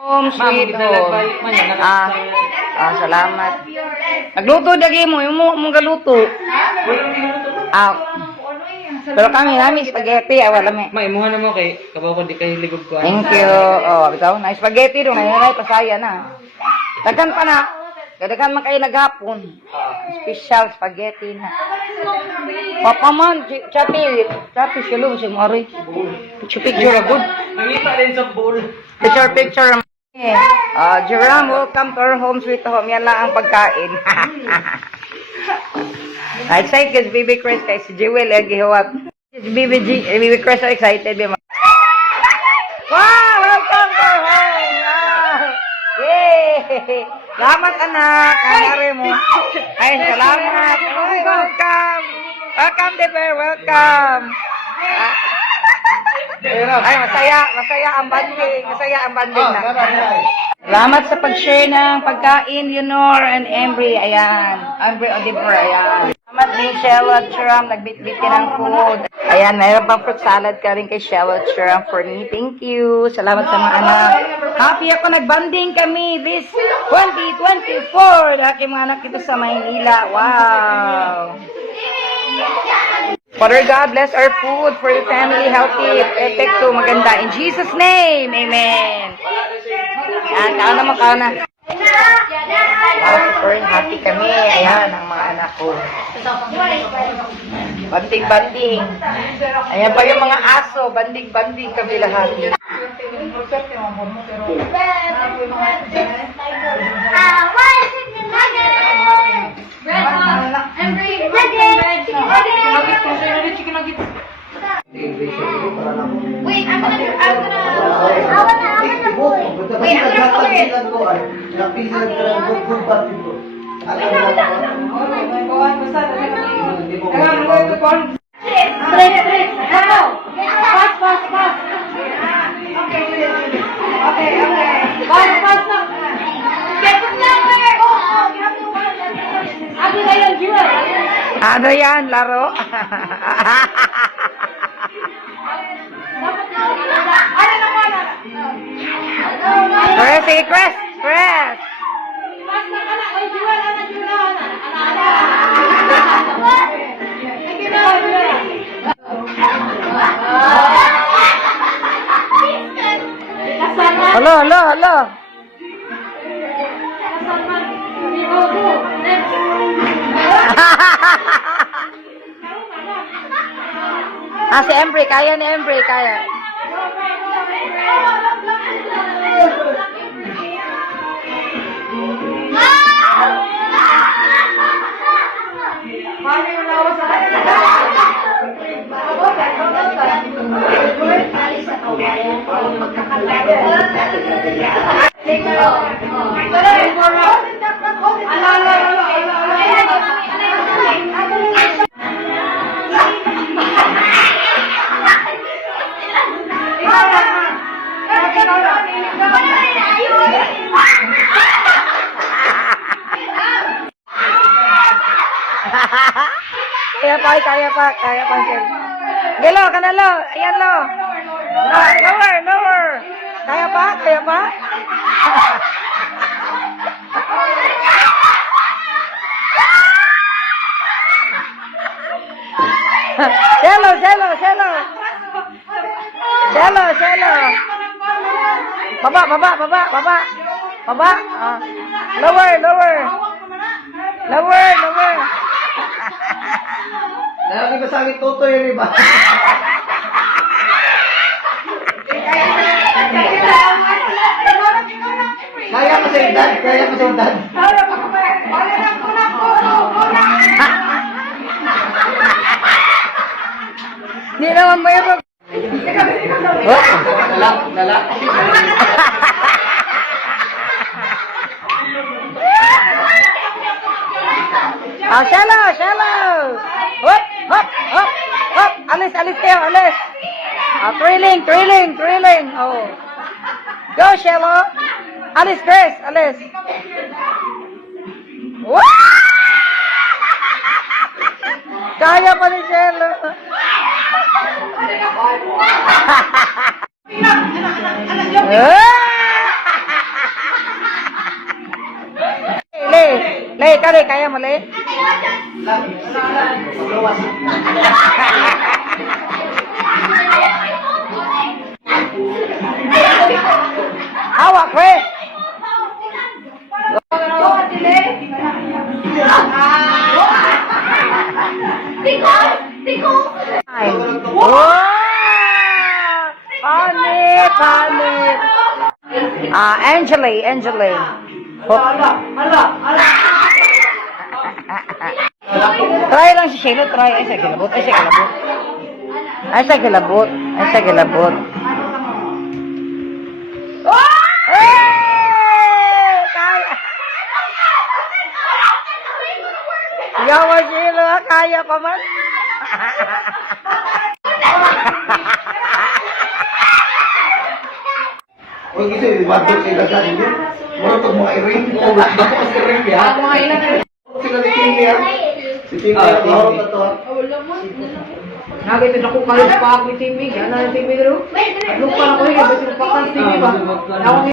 Home sweet home. Salamat. Nagluto dagi mo, yung mong galuto. Pero namin spaghetti, wala may. Maimuha na mo kay kabaw ko di kay ligod ko. Thank you. Bitaw na spaghetti do, ngayon ay pasaya na. Daghan pa na. Daghan man kayo naghapon. Special spaghetti na. Papa man, chapi silong si Mari. Picture good. Nangita rin sa bowl. Picture. Jerome, welcome to our home sweet home. Yan lang ang pagkain. Excited kasi Baby Chris kay si Jewel yung gihuwap. Baby Chris so excited. Wow! Welcome to our home! Wow! Yay! Salamat anak! Kanari mo. Ay, salamat! Ay, welcome! Welcome, Deber! Welcome! Ay, masaya ang banding. Masaya ang banding na. Salamat sa pag-share ng pagkain, Leonor and Embry. Ayan. Embry Odibor, ayan. Salamat din, Shellot Churam. Nagbit-bit ka ng food. Ayan, mayroon pang fruit salad ka rin kay Shellot Churam for me. Thank you. Salamat sa mga anak. Happy ako, nagbanding kami this 2024. Dahil mga anak dito sa Maynila. Wow. Father God, bless our food for your family, healthy, epekto, maganda. In Jesus' name, amen. Yan, kao na. Super happy kami. Ayan, ang mga anak ko. Banding-banding. Ayan pa yung mga aso. Banding-banding kami lahat. Ano yan, laro? Chris. Hello. Si Embry, kaya ni Embry, kaya. Kaya pa. Gelo, kanalo. Ayan lo. Lower. Kaya pa. Selo. Baba. Lower. Dahil ba sa akin toto yun iba? Kaya mo sa edad. Hindi naman mo yung... Lala. Shallow. Hop. Alis kayo. Thrilling. Oh. Go, Shallow. Alis, Chris. Wow! Kaya pa ni Shallow. Ikaw, kaya mali? Luwas. Hawak, we! Ay. Wow! Panit, panit. Angeli. Try lang si Sheila, try. Ay, sa kilabot. Kaya. Yawa Sheila, kaya pa man. Huwag kasi, bato sila sa inyo. Mura pag mga iring. Bato kasi iring ya. Sila ni Timmy ya. Si Timmy ya, mura pa to. Nagay ako kalis pa ako TV, gana TV ro. Ano pa ako yung basta pa TV ba?